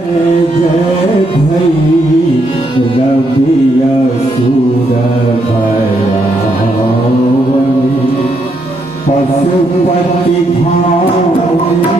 जय भई रवि असुर भयावनि पशुपति भावनि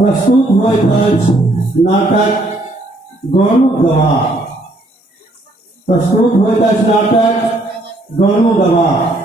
प्रस्तुत होइत अछि नाटक गानु गवाह। प्रस्तुत होइत अछि नाटक गानु गवाह।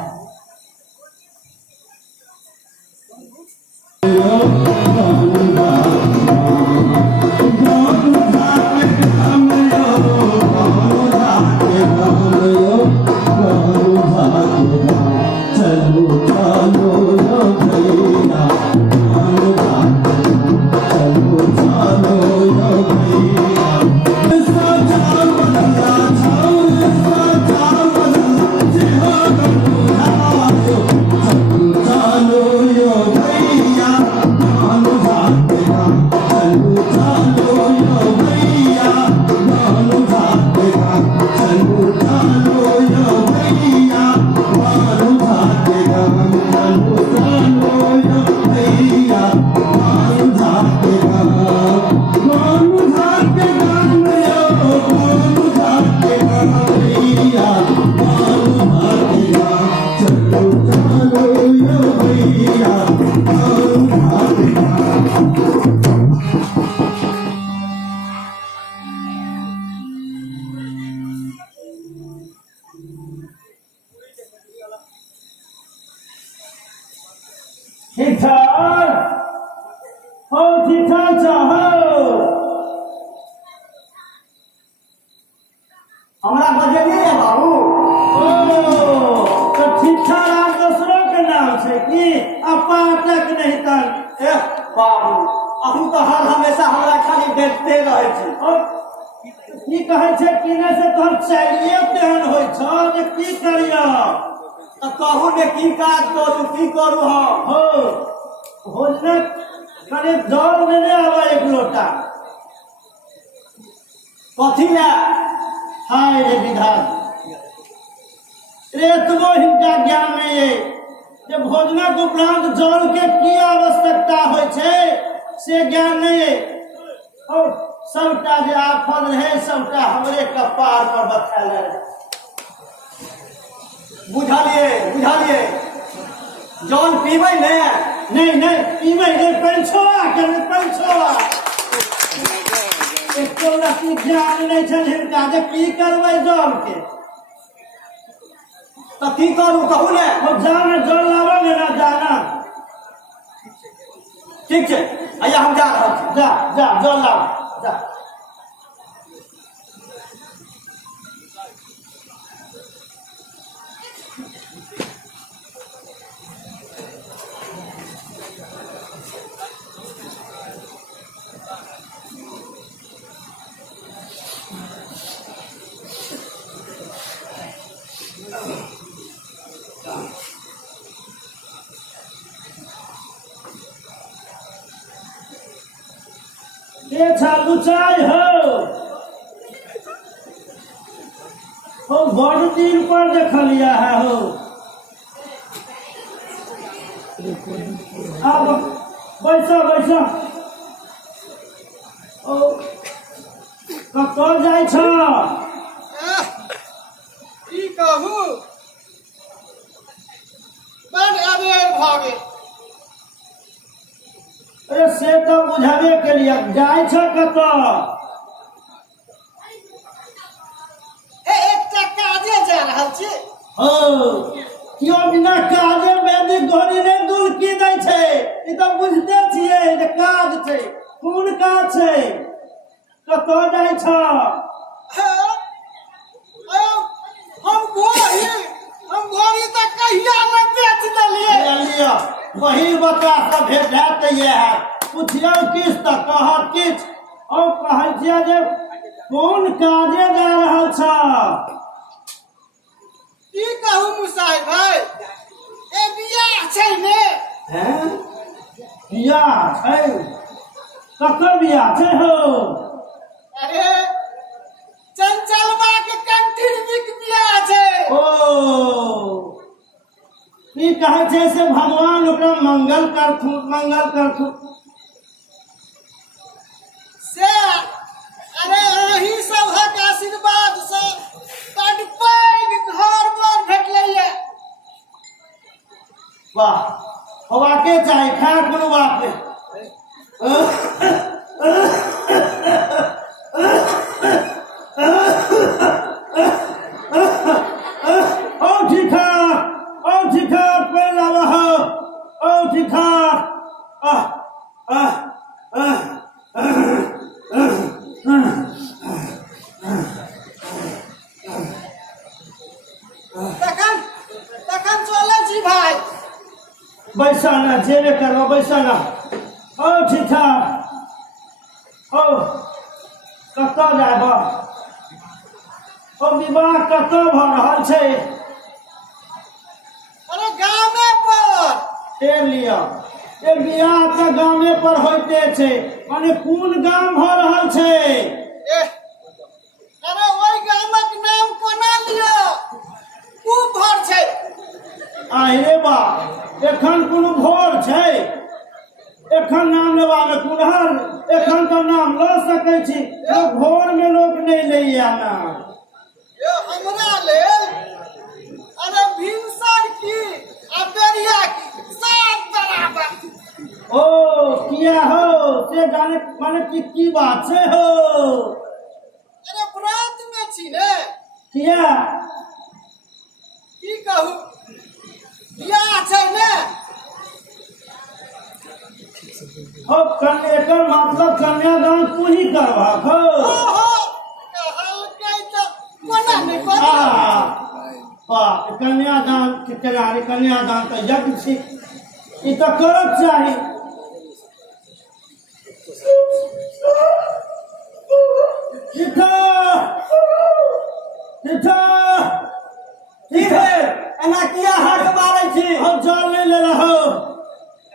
हमारा बजलिए बाबू तो ठीठा राम दूसरों के नाम से कि अपा तक नहीं तन ए बाबू अहू तो हर हमेशा हमरा खाली देखते रहे छी और की कहे छे किने से तोहर चाहिए तेहन होय छ जे की करियो तो कहू ने की काज करू की करू हम हो भोजन करे जल लेने आवा एक लोटा कथी ले हाय रे विधान एतबो हिनका ज्ञान नहीं है जे भोजनक उपरांत जल के की आवश्यकता होय छे से ज्ञान नहीं है और सबटा जे आफत रहे सबटा हमरे कपार पर बथायल रहे बुझलिए जल पीबै ने नहीं नहीं पीबै रे पंछोआ करे पंछोआ एको रति ज्ञान नहीं छे हिनका जे की करबै जल के तो की करू कहू ने वो जाना जल लावा ना जाना ठीक है आइया हम जा रहल छी जा जा जल लावा जा अच्छा लुचाई हो बड़ दिन पर देखलिया है हो। अब बैसा बैसा ओ कतऽ जाइ छ? की कहू बड़ अबेर भऽ गेल। अरे से तो बुझबे केलिए, जाइ छ कतऽ? एकटा काजे जा रहल छी। केओ बिना काजे वैदिक घोड़ी नहि दुलकी दै छै। ई तऽ बुझते छियै जे काज छै। कोन काज छै? कतऽ जाइ छ? हम घोड़ी तऽ कहिया नहि बेच देलियै। पहिल बता सब भेट है पुछियौ किछ तऽ कहत किछ। और कहै छियै जे कोन काजे जा रहल छ? की कहू मुसाहिब भाई, ए बियाह छै ने। हैं? बियाह छै? ककर बियाह छै हो? अरे चंचलबा के कंठीक बियाह छै। ई कहै छै से भगवान ओकरा मंगल करथुन। से अरे अहीं सभक आशीर्वाद से बड़ पैघ घर पर भेटलैया। वाह, होबाके चाही, खैर कोनो बात नहीं। तखन चलै छी भाई। बैसाना जेबे करबो, बैसाना। ठीक ठाक। कतऽ जाब? विवाह कतऽ भऽ रहल छै? अरे गामे पर। टेर लिया, ए बियाह तऽ गामे पर होइते छै। माने कोन गाम भऽ रहल छै? अरे ओइ गामक नाम कोना लियो? खूब भर छै। आहिरे बा, एखन कोनो भोर छै? एखन नाम लेबामे कोन हर? एखन तऽ नाम लऽ सकै छी, भोर में लोक नहीं लैया नाम। हमरा लेल अरे भिनसर की आ बेरिया की सब बराबर। किया हो? से जाने माने की बात छै हो? अरे व्रत में छी ने। किया? की कहू बियाह छै ने। एकर मतलब कन्यादान तू ही करबा हो? कन्यादान तो यज्ञ छी, ई तो करक चाही। एना किया हाथ मारै छी? हम जल नहीं ले रहो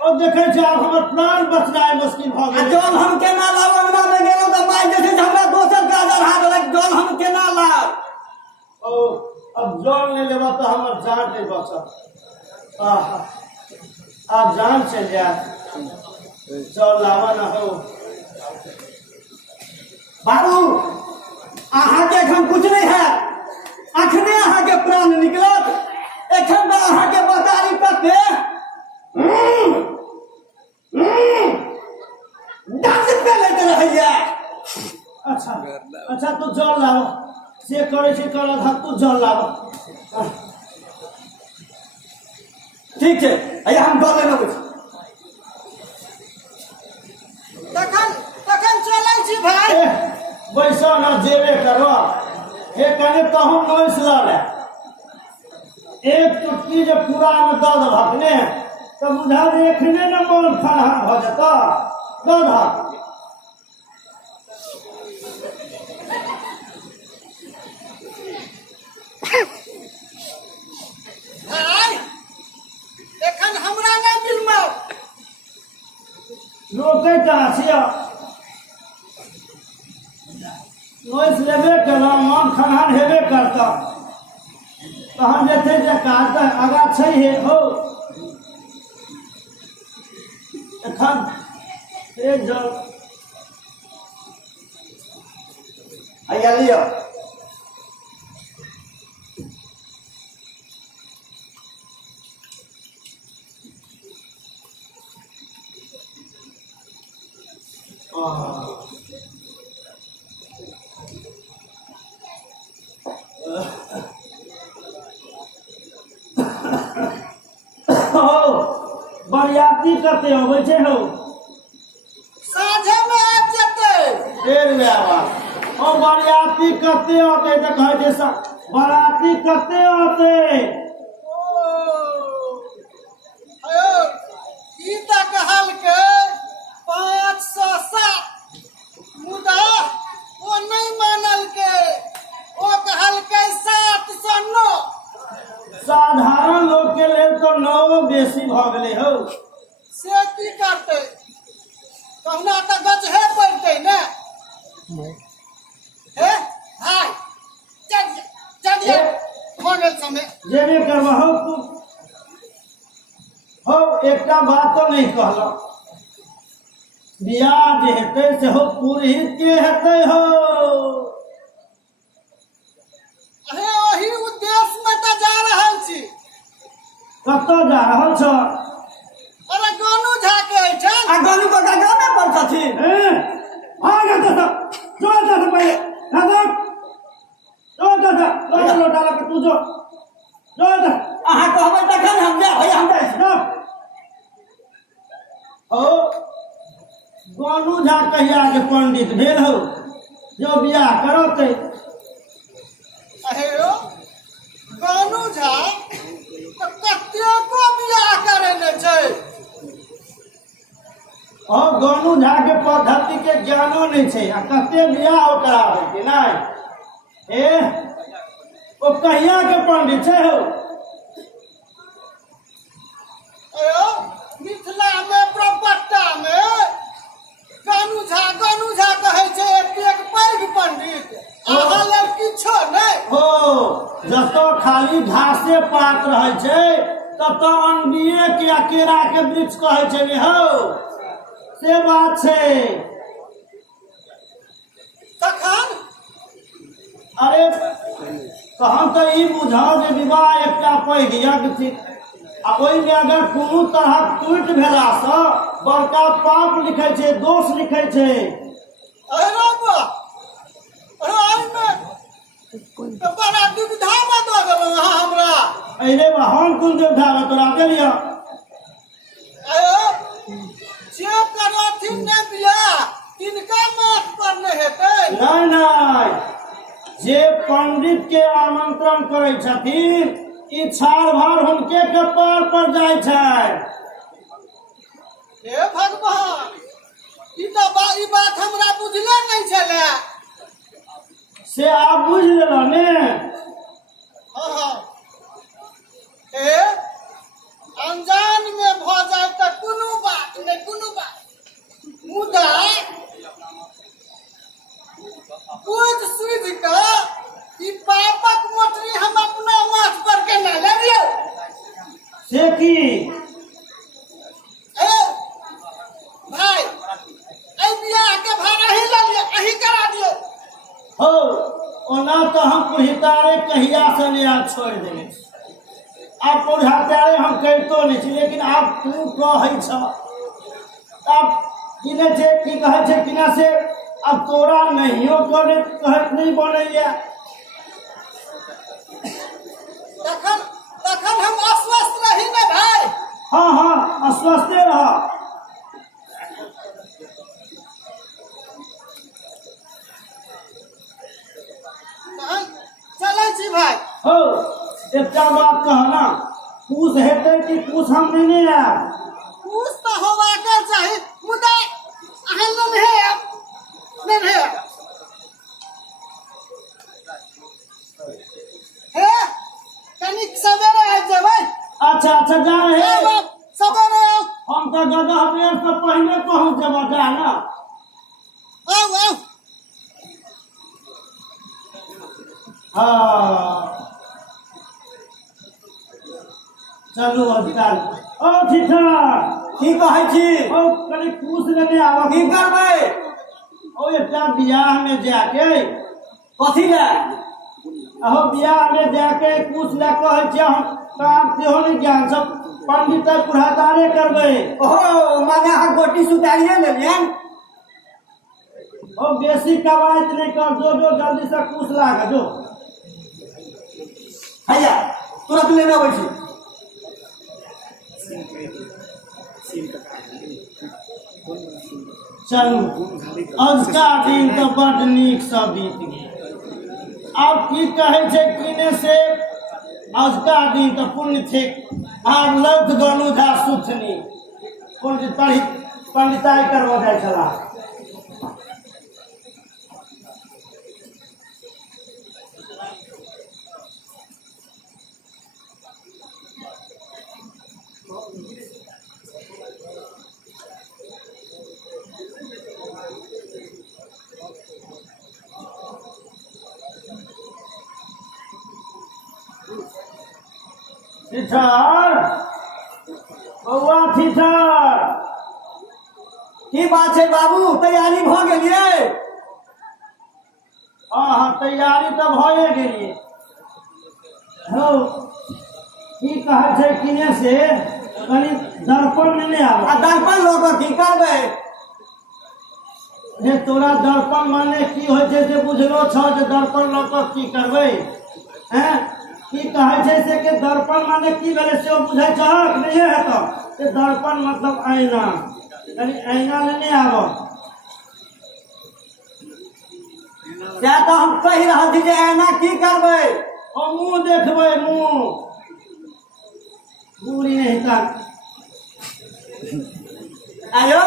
और देखे छै आब हमर प्राण बचनाइ मुश्किल भऽ गेल। जल हम केना लाब? अंगना में गेलहुँ तऽ माय जे छै हमरा दोसर काज अढ़ा देलक। जल हम केना लाब? अब जल नहीं लेबा तो हमर जान नहीं बचत। आप जान चल जाए। जल लावा ना हो। बाबू अहाँके एखन कुछ नहीं है। अखने अहाँके प्राण निकलत। एखन तऽ अहाँके बतारी पे 10 रुपया लेते रहैया। अच्छा तू जल लावा, से करे छै कर, तू जल लावा। ठीक छै, अया हम जल लेने अबै छी। तखन चलै छी भाई। बैसा ना जेबे करवा। हे कने तो हम नोइस ले एक चुटकी जे पूरा में दद भकने तो बुझा जे एखने न मन खड़ा भ जता। दद एखन हमरा नहीं मिलमौ। रोके का छिया नोइस लेबे केलहुँ मन खनहन हेबे करता तहन जे छै जे काज तऽ आगाँ छैहे हो एखन एक जल हैया लिअ बरियाती कते अबै छै हो साँझे में आबि जेतै फेर वएह बात ओ बरियाती कते औते तऽ कहै छै बराती कते औते अयो ई तऽ कहलकै 507 मुदा ओ नहीं मानलकै ओ कहलकै 709 साधारण लोग के लेल तो 9 बेसी भ गेलै हो से की करतै कहना तऽ गजहे पड़तै ने हे हाय चलिए हो गेल समय जेबे करबा हो तू हो एकटा बातो नहीं कहलौ बियाह जे हेतै से हो पुरहित के हेतै हो अरे वही उद्देश्य में तऽ जा रहल छी कतऽ जा रहल छ अरे गोनू झा के एहिठाम आ गोनू गोटा गामे पर छथिन भाग जा जो जा पहले खतम जो जा लोटा लगा तू जो जा अहाँ कहबै तखन हम जाए भैया हम जाइ छी हो गोनू झा कहिया के पंडित भेल हो जो बियाह करते अहे यो गोनू झा तऽ कतेको बियाह करेने छै और गोनू झा के पद्धति के ज्ञानो नहीं छै आ कते बियाह कराबै के नहीं ओ कहिया के पंडित छै हो अयो मिथिला में प्रपट्टा में गोनू झा कहै छै एक पैघ पंडित अहाँ लेल किछो नहि हो जतऽ खाली घासे पात रहे छै ततऽ अनबिये के आ केरा के वृक्ष कहै छै ने हो से बात छै तखन अरे तहन तऽ ई बुझाओ जे विवाह एकटा पैघ यज्ञ थिक आ ओहिमे अगर कोनो तरहक त्रुटि भेलासँ बड़का पाप लिखै छै दोष लिखै छै अरे बाबा अरे आइमे तऽ बड़ा दुविधामे दऽ देलहुँ अहाँ हमरा अरे हम कोन देवधा तोरा देलियै अयो जे करथिन ने बियाह तिनका माथ पर नहि हेतै नहीं जे पंडित के आमंत्रण करे छथिन ई छाड़ भाड़ हुनके कपार पर जाय छै हे भगवान ई बात हमरा बुझले नहीं छले से आप बुझ लेलो ने हाँ हे अनजान में भ जाए तऽ कोनो बात मुदा बुझ सुझ कऽ ई पापक मोटरी हम अपना माथ पर केना लेलियै से की ए भाई एहि बियाह के भाड़ा ही लेलियै अहीं करा दियौ हो ओना तो हम पुरहितारे कहिया से ने आप छोड़ देने आप पुरहितारे हम कहितो नहीं छी लेकिन आप तू कहै छ अब किने छै की कहै छै किना से अब तोरा नहियो करे कहत नहीं बनैया तखन हम अस्वस्थ रही ने भाई हाँ अस्वस्थे रह तहन चलै छी भाई हो एकटा बात कह ना पूछ हेतै कि पूछ हम नहीं आयब कुछ तऽ होबाके चाही मुदा अहाँ नहीं है हे कनिक सवेरे आबि जेबै अच्छा जा हे रहे बाप सवेरे आउ हम तो गदह बेर से पहले पहुंच जब जा ना आउ हाँ चलू अधिकार ओ ठीठा की कहै छी ओ कनी पूछ लेने आवा की करबै ओ एकटा बियाह में जाके कथी ले अहो बियाह में जाके पूछ ले कहै छै हम काम सेहो नहीं ज्ञान सब पंडित पुरातारे करबै ओहो माने अहाँ गोटी सुतारिए लेलियन ओ बेसी कवायत नहीं कर जो जो जल्दी से पूछ लाग जो हैया तुरंत लेने अबै छी चलू अजुका दिन तो बड नीक सँ बीत गेल आब की कहै छै किने से अजुका दिन तो पुण्य थे आब लौट गनु झा सुथनी पंडिताई करबो जाइ छला ठीठर बौआ ठीठर की बात छै बाबू तैयारी भऽ गेलियै हाँ तैयारी तो भए गेलिए हो की कहै छै किने से कनी दर्पण लेने आब आ दर्पण लऽ कऽ की करबै हे तोरा दर्पण माने की होइ छै से बुझलो छ जे दर्पण लऽ कऽ की करबै हैं की कहै छै से के दर्पण माने की भेलै से बुझै छहक नहीं है तो से दर्पण मतलब आईना कनी आईना लेने आबो सएह तऽ हम कहि रहल छी जे एना की करबै ओ मुंह देखबै मुंह पूरी नहीं तक आयो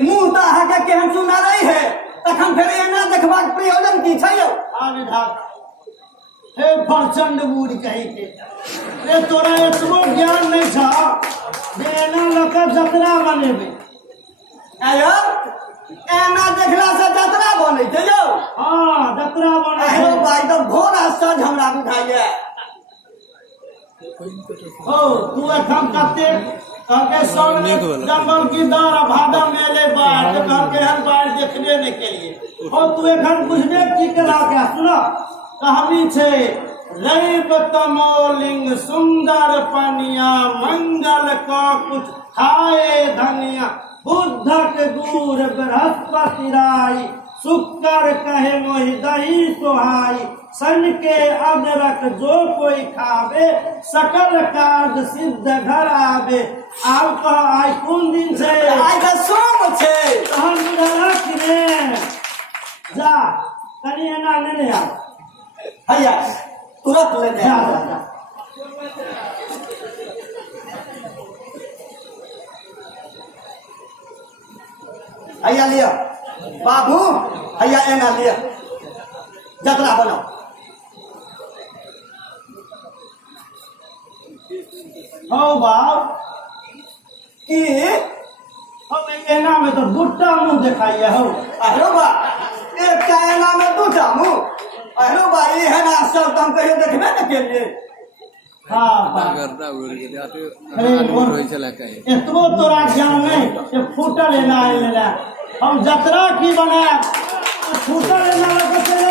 मुँह तऽ अहाँके केहन सुन्दर रही है तखन फेर एना देखबाक प्रयोजन की छै यौ आने धार हे प्रचंड बूढ़ कही के रे तोरा एतबो ज्ञान नहीं था जे एना लका जतरा बनेबे आयो एना देखला से जतरा बनै छै यौ हाँ जतरा बने आयो भाई तो घोर आश्चर्य हमरा बुझाइए ओ तू एखन कते कहके सब जंगल की दर भादा मेले बाढ़ कहके हर बाढ़ देखबे नहीं केलिए ओ तू एखन बुझबे की कला के सुनो कहानी छे रैब तमोलिंग सुंदर पनिया मंगल का कुछ खाए धनिया बुद्धक दूर बृहस्पति राई शुक्र कहे मोहि दही सोहाई सन के अदरक जो कोई खावे सकल कार्य सिद्ध घर आवे आप कह आई कौन दिन से आइ तऽ सोम छै तहन बुझला कि ने जा कनी एना लेने आ हैया तुरंत लेने जा आ जा जा हैया लिया बाबू हैया एना लिया जतरा बनाओ हो बाप की हम एना में तो बुट्टा मुंह दिखाइए हो अरे बा एकटा एना में दूटा मुँह अरे बा एहन आश्चर्य तो हम कहियो देखबे न केलियै हाँ बाप एतबो तोरा ज्ञान नहीं ये फूटल एना लेना हम जतरा की बनाए फूटल एना लगे चले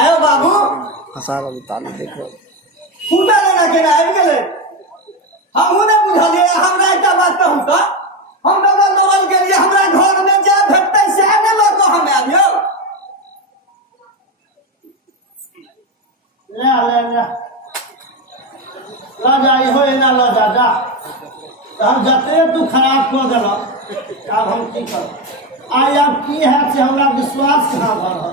आयो बाबू फूटा लेना केना आबि गेलै हमहूँ नहि बुझलियै हमरा एकटा बात कहू तऽ हम डबल डबल गेलियै हमरा घर में जे भेटतै सएह ने लऽ कऽ हम आबियौ ले ले ले ला जा इहो एना ला जा जा हम जतरे तू खराब कर देलक आब हम की करब आइ आब की है से हमरा विश्वास कहाँ भऽ रहल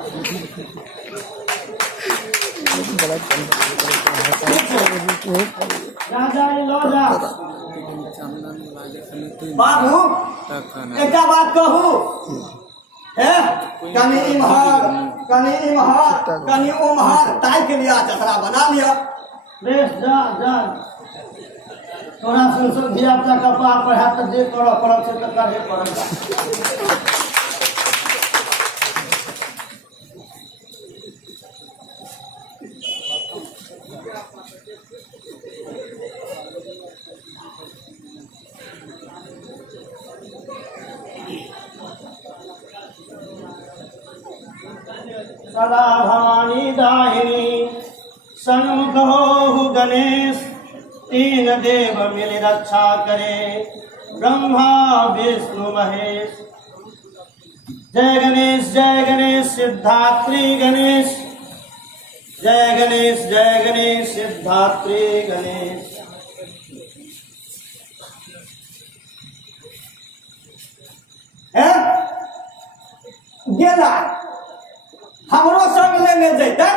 जा जा लो जा बाबू एकटा बात कहू हे कनी इम्हर कनी उम्हर ताकि लिया जतरा बना लिया बेस जा जा तोरा संसद धिया पुता का पार पढ़ा तो जे करऽ पड़त से तो करे पड़त। सदा भवानी दाहिनी सन्मुख हो गणेश, तीन देव मिल रक्षा करे, ब्रह्मा विष्णु महेश। जय गणेश सिद्धात्री गणेश, जय गणेश सिद्धात्री गणेश। है गेला हमरो संग लेने जैते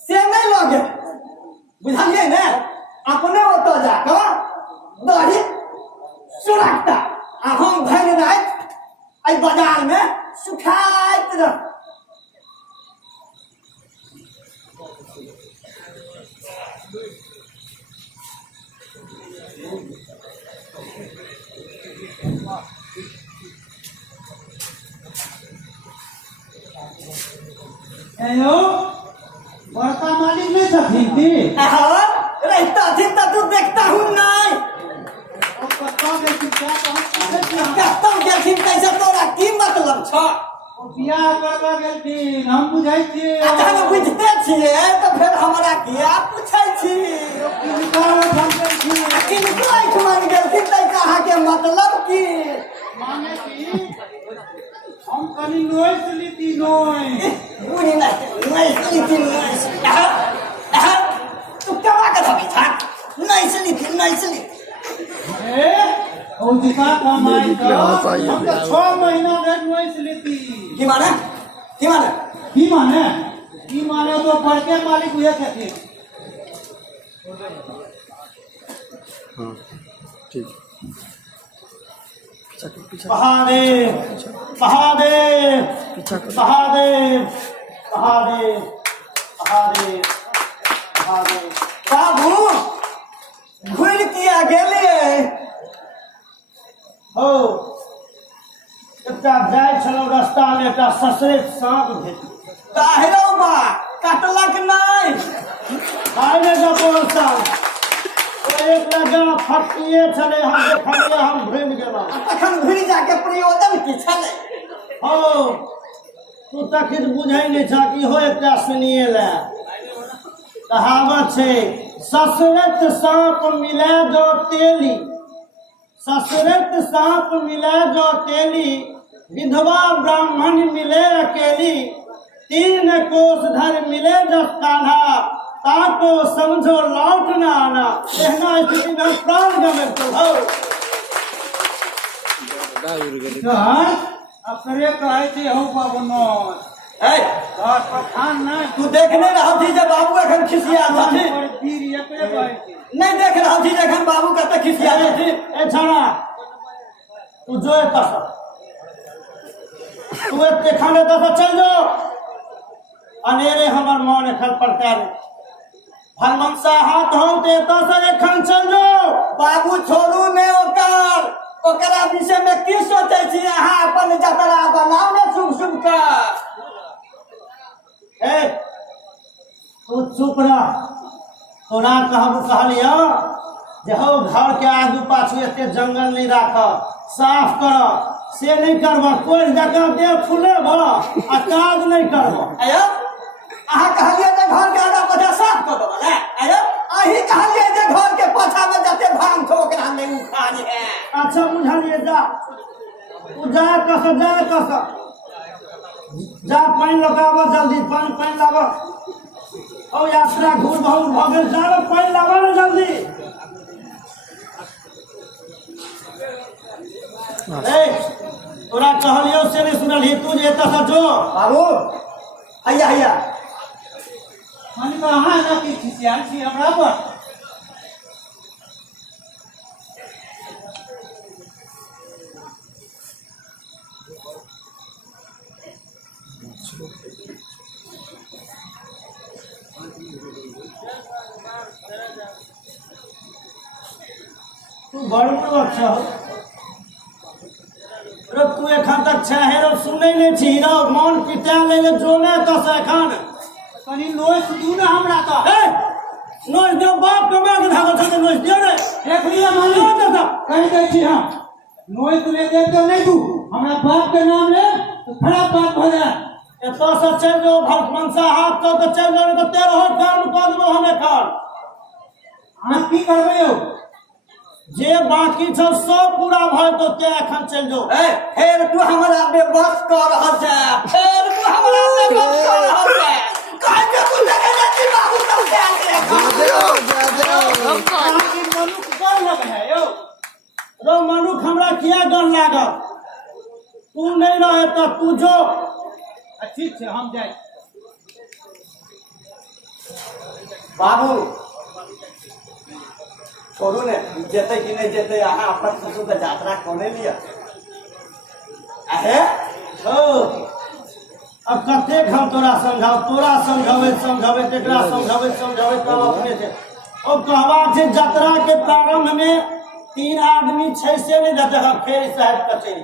से नहीं लगे, बुझलिए ने? अपने ओतऽ जाकर दही सुरखता आ हम भरि राति एहि बाजार में सुखाइत रह। हेलो, बड़का मालिक नहीं छथिन की? रहता थी तो तू देखता हूँ नहीं कहता गेलखिन कैसे, तोरा की मतलब छ? बियाह करबा गेलखिन, हम बुझाइ छियै। अच्छा हम बुझते छियै तो फिर हमरा किया पूछै छी? किनको मान गेलखिन तो कहाँ के मतलब की? माने की हम कनी नोइस लीती नोइ बुझी नहीं तू क्या कथा बैठा नहीं सली ए ओ दिखा कमाई का हम तो 6 महीना रे नोइस लीती। की माने तो बड़के मालिक हुए थे। हाँ ठीक। महादेव महादेव महादेव महादेव महादेव महादेव। बाबू घुर किया गेले हो एकटा जाय छलौ रास्ता में एकटा ससुर साँप भेट काहेरो बा कटलक नहीं आइले जब रास्ता एक लगा फटिए छले, हम देखलिए हम घुम गेलौ। तखन घुर जाके प्रयोजन की छले? हो तू तखित बुझै नहीं छा कि हो एकटा सुनिए ले कहावत छै, ससुरत सांप मिले जो तेली, ससुरत सांप मिले जो तेली, विधवा ब्राह्मण मिले अकेली, 3 कोस धर मिले जब कान्हा, ताको समझो लौट न आना। कहना स्थिति में प्राण गमे तो हो अपने कहे थे हो बाबनो ए बात पठान ना तू देखने रहा थी जब बाबू एखन खिसिया थी? नहीं देख रहा थी जखन बाबू कते खिसिया थी? ए छाड़ा तू जो तस तू एते खाने तस चल जो अनेरे हमर मन एखन पड़ता हनुमंसा हाथ हो ते तस एखन चल जो। बाबू छोड़ू ने ओकरा विषय में की सोचे छी अहाँ? अपन जतरा बनाओ ने शुभ का। ए तू चुप रह, तोरा कहलिया जे हो घर के आगू पाछू एते जंगल नहीं राख, साफ कर, से नहीं करब, कोई जगह दे फुलेब आ काज नहीं करब। आयो अहाँ कहलिए जे घर के आगा पाछा साफ कर देबो ने? आयो अही कहलिए जे घर के पाछा में जते भांग छो ओकरा नहीं उखाड़ी है। अच्छा बुझलिए, जा तू जा कस जा पानी लगाब, जल्दी पानी लाब। ओ यात्रा घूर बहुत भ गेल, जा पानी लाब ना जल्दी। ए तोरा कहलियो से नहीं सुनलही, तू जे एतऽ से जो। बाबू हैया मानी कहाँ ना की खिसियाल छी हमरा पर? बड़ मूर्ख छौ रे तू एखन तक छे रो सुनै नहि छी रो मन पिटा ले जोने तस एखन कनी नोच दू ना हमरा तो ए नोच दे बाप के मार के धागो छ नोच दे रे देख लिया मान लो कह दे छी हां नोच ले दे तो नहीं दू हमरा बाप के नाम ले तो खराब बात हो जाए एतो से चल जो मनसा हाथ तो चल जो तो तेरे हो काम कर देबो हमे खान हां की करबे यौ जे बाकी छ सब पूरा भ तो ते एखन चल जो ए फेर तू हमरा पे बस कर रहल छै फेर तू हमरा पे बस कर रहल छै काहे के तू लगे ना कि बाबू तो की मनुख डर लग है यो रो मनुख हमरा किया डर लागत तू नहीं रहे तो तू जो ठीक है हम जाए बाबू छोड़ू ने जेते कि नहीं जेते अहाँ अपन खुशी के यात्रा कोने लिया आहे ओ अब कते हम तोरा समझावे तेकरा समझावे काम अपने से अब कहवा छै यात्रा के प्रारंभ में 3 आदमी छै से नहीं जाते हम फेर साहब कचेरी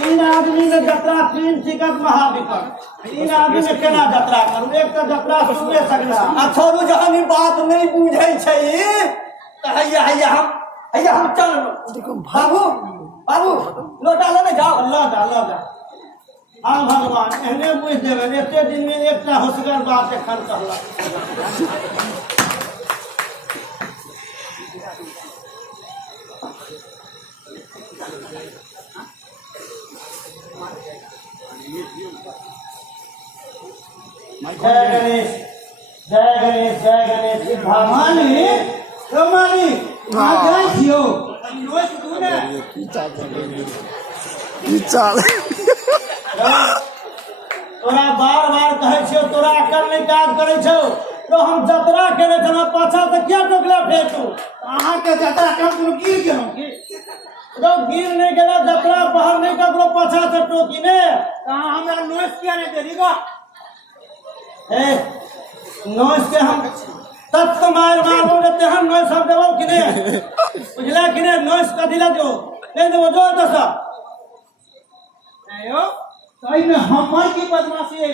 3 आदमी में यात्रा 3 टिकट महाविकट 3 आदमी में केना यात्रा करू एक तो यात्रा सुने सकना आ छोड़ू जहन ई बात नहीं बुझै छै त हैया हम चल बाबू लोटा लेने जाओ अल्लाह जा हाँ भगवान एहने बुझ देवे एते दिन में एकटा होशगर बात एखन कहला जय गणेश मालिक ओ मालिक आ जाय छियो नोच दू ने की चाल तोरा बार कहे छियो तोरा अकल नहीं काज करे छौ तो हम यात्रा करे छौ पाछा से क्या टोकला फेंकू अहाँ के जतरा कम तुम गिर गेलौ की तो गिर नहीं गेला यात्रा बाहर नहीं ककरो पाछा से टोकी ने कहां हमरा नोच किया नहीं देली बा ए नोच के हम तत्त मारबो जते हम नोच सब देबो कि ने बुझला कि ने नोच का दिला दो नहीं देबो जो दसा आयो सही में हमर की बदमाशी है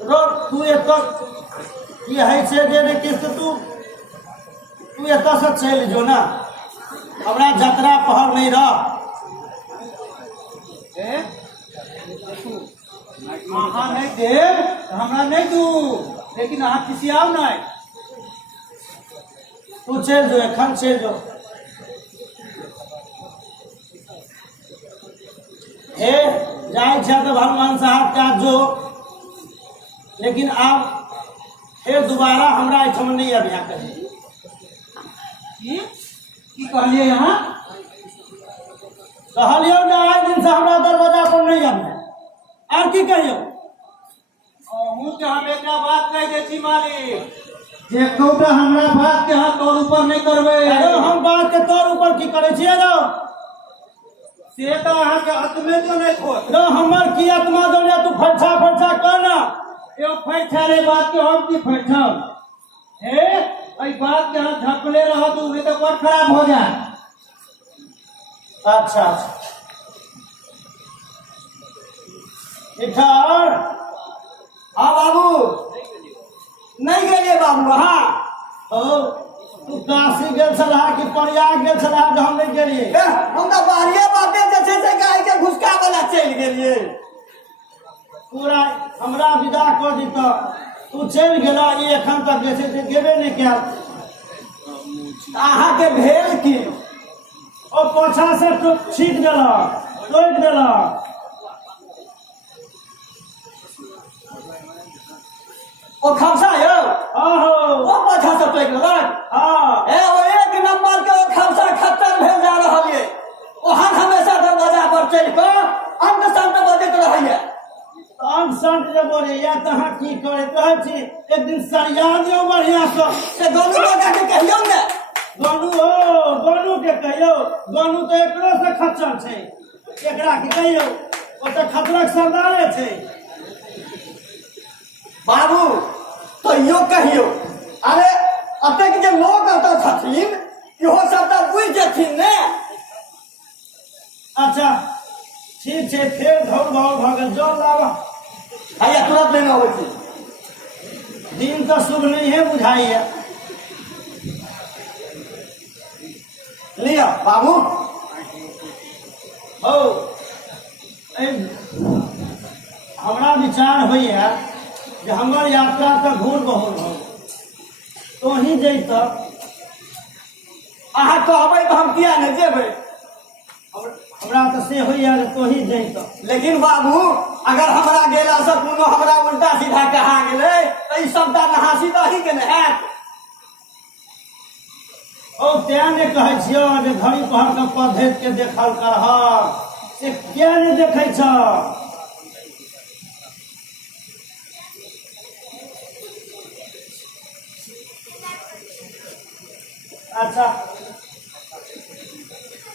रो तू एतो ये है से जे ने किस्त तू एतो से चल जो ना हमरा यात्रा पहर नहीं रह अहाँ नहीं देव हमरा नहीं दू लेकिन अहाँ किसी आओ नहीं तू चल जो एखन चल जो हे जाय छै तो भगवान साहब का जो लेकिन अब फिर दोबारा हमरा एठम नहीं अभिया करी की कहलिए यहाँ कहलियो ना आए दिन से हमरा दरवाजा पर नहीं आबे और की कहियो अहूँ के हम एक बात कह दे छी मालिक जे कहूँ हमरा बात के हाथ तोर ऊपर नहीं करबे अरे हम बात के तौर ऊपर की करे छिए रो से तो अहाँ के हाथ में जो नहीं खोल रो हमर की आत्मा दौड़े तू फटछा कहना यो फैठा रे बात के हम की फैठा हे आई बात के हाथ ढकले रह तू नहीं तो बहुत खराब हो जाए अच्छा इधर हाँ बाबू नहीं गेलिए बाबू हाँ ओ तू काशी गेल छला कि प्रयाग गेल छला जो हम नहीं गेलिए हम तो बाहरिया बातें जैसे से गाय के घुसका वाला चल गेलिए पूरा हमरा विदा कर दी तो तू चल गेला ये एखन तक जैसे से गेबे नहीं किया अहाँ के भेल की ओ पाछा से तो छीट देला टोक देला ओ खमसा यो आहो ओ पाछा से टोक देला हां ए ओ एक नंबर के खमसा खत्म भेल जा रहल ये ओहन हमेशा दरवाजा पर चल के अंत संत बजैत रहैया अंत संत जे बोले या तहां की करे कहै छी एक दिन सरिया दियो बढ़िया से गोलू लगा के कहियो ने गोनू के कहियो गोनू तो एकरो से खच्चर छै एकरा की कहियो ओ तो खतरक सरदारे छै बाबू तो यो कहियो अरे अतेक जे लोग अत छथिन इहो सब तऽ बुझि जेथिन ने। अच्छा ठीक छै, फेर दौड़ भाग भऽ गेल, जल लाबा। हैया तुरंत लेने अबै छी। दिन तऽ शुभ नहिए बुझाइए। लिअ बाबू। हो हमरा विचार होइए जे हमर यात्रा तऽ घूर बहुर भऽ गेल, तोही जैतऽ। अहाँ कहबै तऽ हम किया नहि जेबै। हमरा तऽ से होइए जे तोही जैतऽ। लेकिन बाबू अगर हमरा गेलासँ कोनो हमरा उल्टा सीधा कहा गेलै तऽ ई सबटा नहासी तऽ अहीँके ने हैत। ओ तेँ ने कहै छियौ जे घड़ी पहर कऽ पद्धति के देखल करहक, से किया नहि देखै छ। अच्छा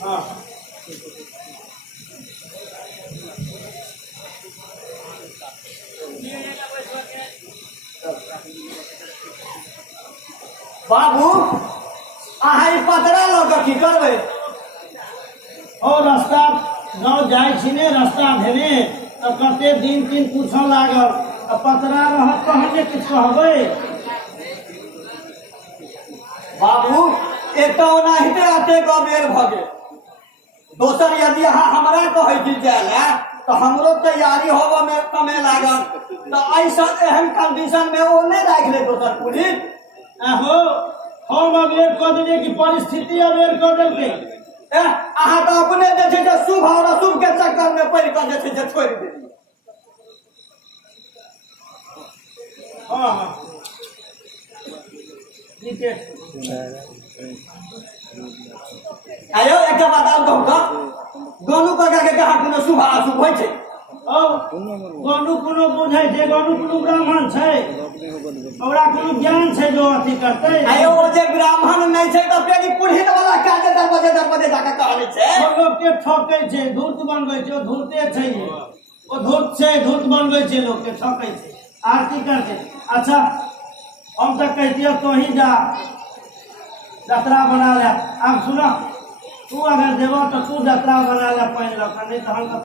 हाँ बाबू अहाँ ई पतरा लऽ कऽ की करबै। और रास्ता गाँव जाइ छी ने, रास्ता भेने तऽ कते दिन पूछऽ लागल, पतरा रहत तहन ने किछु कहबै। बाबू एक तऽ ओनाहिते अतेक अबेर भऽ गेल, दोसर यदि अहाँ हमरा कहै छी जाय लए तऽ हमरो तैयारी होबऽ में समय लागत। तऽ ऐसा एहन कंडीशन में ओ नहीं राखि ले दोसर पुलिस। हो हम अबेर कऽ देलियै कि परिस्थिति अबेर कऽ देलकै। अहाँ तऽ अपने जे छै से शुभ और अशुभ के चक्कर में पड़ि कऽ जे छै से छोड़ि देलियै। हाँ हाँ ठीक है। आयो एकटा बताउ तऽ गोनू काका के कहाँ कोनो शुभ अशुभ होइ छै। गोनू कोनो बुझै छै, गोनू कोनो ब्राह्मण छै, ओकरा कोनो ज्ञान छै जो अथी करतै। आयो ओ जे ब्राह्मण नहीं छै तऽ फेर ई पुरहित वाला काजे दरवाजे जाके कहले छै। ओ लोग के ठकै छै, धूर्त बनबै छै, ओ धूर्ते छै, ओ धूर्त छै, धूर्त बनबै छै, लोग के ठकै छै, आरती करतै। अच्छा हम तऽ कहतियौ तोही जा जतरा बना ले। आब सुनो, तू अगर देबो तो तू जतरा बना ले, पानि लऽ कऽ, नहीं तो हम